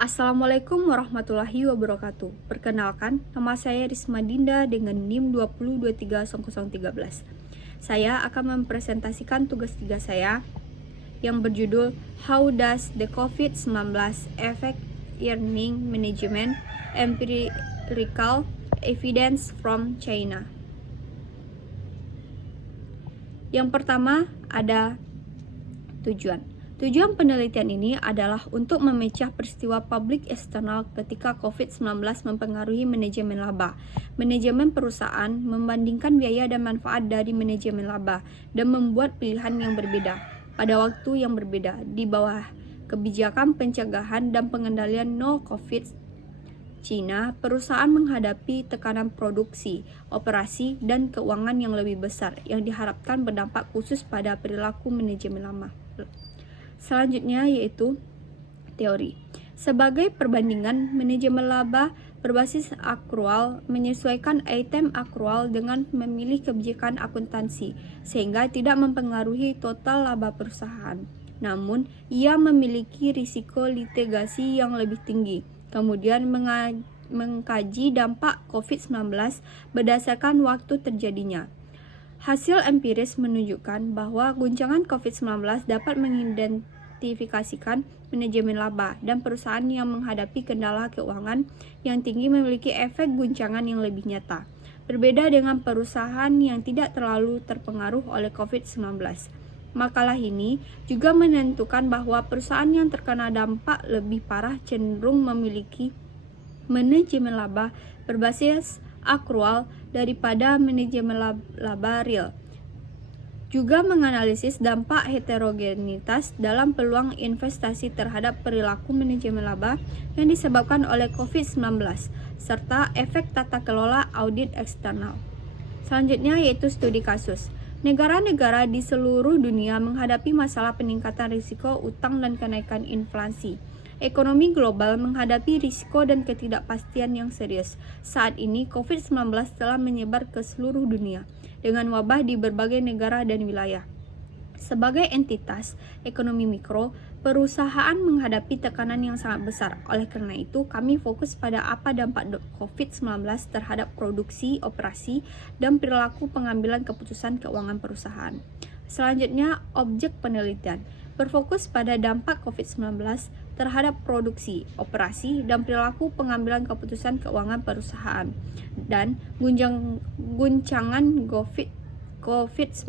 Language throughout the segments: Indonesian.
Assalamualaikum warahmatullahi wabarakatuh. Perkenalkan, nama saya Risma Dinda dengan NIM 20230013. Saya akan mempresentasikan tugas 3 saya yang berjudul How does the COVID-19 affect earning management empirical evidence from China. Yang pertama ada tujuan. Tujuan penelitian ini adalah untuk memecah peristiwa publik eksternal ketika COVID-19 mempengaruhi manajemen laba, manajemen perusahaan, membandingkan biaya dan manfaat dari manajemen laba, dan membuat pilihan yang berbeda pada waktu yang berbeda di bawah kebijakan pencegahan dan pengendalian no COVID China. Perusahaan menghadapi tekanan produksi, operasi, dan keuangan yang lebih besar yang diharapkan berdampak khusus pada perilaku manajemen lama. Selanjutnya yaitu teori. Sebagai perbandingan, manajemen laba berbasis akrual menyesuaikan item akrual dengan memilih kebijakan akuntansi sehingga tidak mempengaruhi total laba perusahaan. Namun, ia memiliki risiko litigasi yang lebih tinggi. Kemudian mengkaji dampak COVID-19 berdasarkan waktu terjadinya. Hasil empiris menunjukkan bahwa guncangan COVID-19 dapat mengidentifikasikan manajemen laba dan perusahaan yang menghadapi kendala keuangan yang tinggi memiliki efek guncangan yang lebih nyata. Berbeda dengan perusahaan yang tidak terlalu terpengaruh oleh COVID-19. Makalah ini juga menentukan bahwa perusahaan yang terkena dampak lebih parah cenderung memiliki manajemen laba berbasis akrual daripada manajemen laba real. Juga menganalisis dampak heterogenitas dalam peluang investasi terhadap perilaku manajemen laba yang disebabkan oleh COVID-19 serta efek tata kelola audit eksternal. Selanjutnya yaitu studi kasus. Negara-negara di seluruh dunia menghadapi masalah peningkatan risiko utang dan kenaikan inflasi. Ekonomi global menghadapi risiko dan ketidakpastian yang serius. Saat ini, COVID-19 telah menyebar ke seluruh dunia dengan wabah di berbagai negara dan wilayah. Sebagai entitas ekonomi mikro, perusahaan menghadapi tekanan yang sangat besar. Oleh karena itu, kami fokus pada apa dampak COVID-19 terhadap produksi, operasi, dan perilaku pengambilan keputusan keuangan perusahaan. Selanjutnya, objek penelitian berfokus pada dampak COVID-19 terhadap produksi, operasi, dan perilaku pengambilan keputusan keuangan perusahaan dan guncangan COVID-19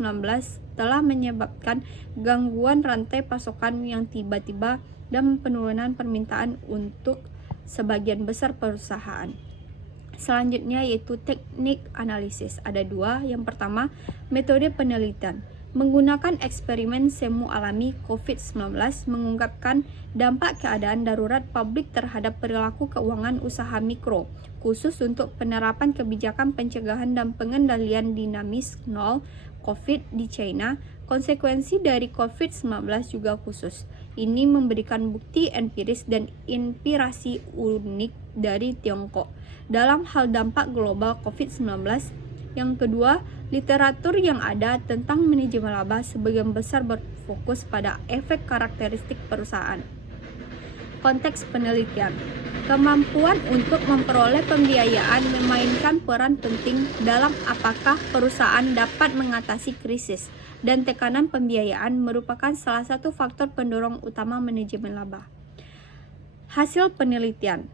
telah menyebabkan gangguan rantai pasokan yang tiba-tiba dan penurunan permintaan untuk sebagian besar perusahaan. Selanjutnya yaitu teknik analisis. Ada 2. Yang pertama, metode penelitian. Menggunakan eksperimen semu alami COVID-19 mengungkapkan dampak keadaan darurat publik terhadap perilaku keuangan usaha mikro, khusus untuk penerapan kebijakan pencegahan dan pengendalian dinamis nol COVID di China. Konsekuensi dari COVID-19 juga khusus. Ini memberikan bukti empiris dan inspirasi unik dari Tiongkok dalam hal dampak global COVID-19. Yang kedua, literatur yang ada tentang manajemen laba sebagian besar berfokus pada efek karakteristik perusahaan. Konteks penelitian. Kemampuan untuk memperoleh pembiayaan memainkan peran penting dalam apakah perusahaan dapat mengatasi krisis, dan tekanan pembiayaan merupakan salah satu faktor pendorong utama manajemen laba. Hasil penelitian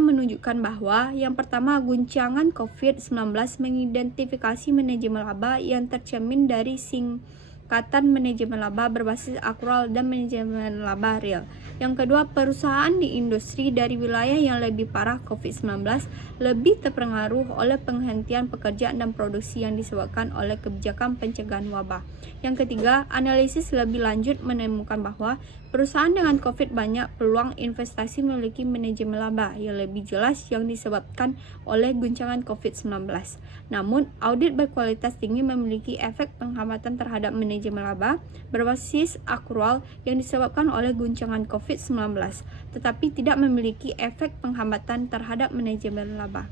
menunjukkan bahwa yang pertama, guncangan COVID-19 mengidentifikasi manajemen laba yang tercermin dari singkatan manajemen laba berbasis akrual dan manajemen laba real. Yang kedua, perusahaan di industri dari wilayah yang lebih parah COVID-19 lebih terpengaruh oleh penghentian pekerjaan dan produksi yang disebabkan oleh kebijakan pencegahan wabah. Yang ketiga, analisis lebih lanjut menemukan bahwa perusahaan dengan COVID banyak peluang investasi memiliki manajemen laba yang lebih jelas yang disebabkan oleh guncangan COVID-19. Namun, audit berkualitas tinggi memiliki efek penghambatan terhadap manajemen laba berbasis akrual yang disebabkan oleh guncangan COVID-19, tetapi tidak memiliki efek penghambatan terhadap manajemen laba.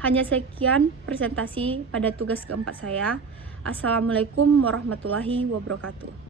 Hanya sekian presentasi pada tugas keempat saya. Assalamualaikum warahmatullahi wabarakatuh.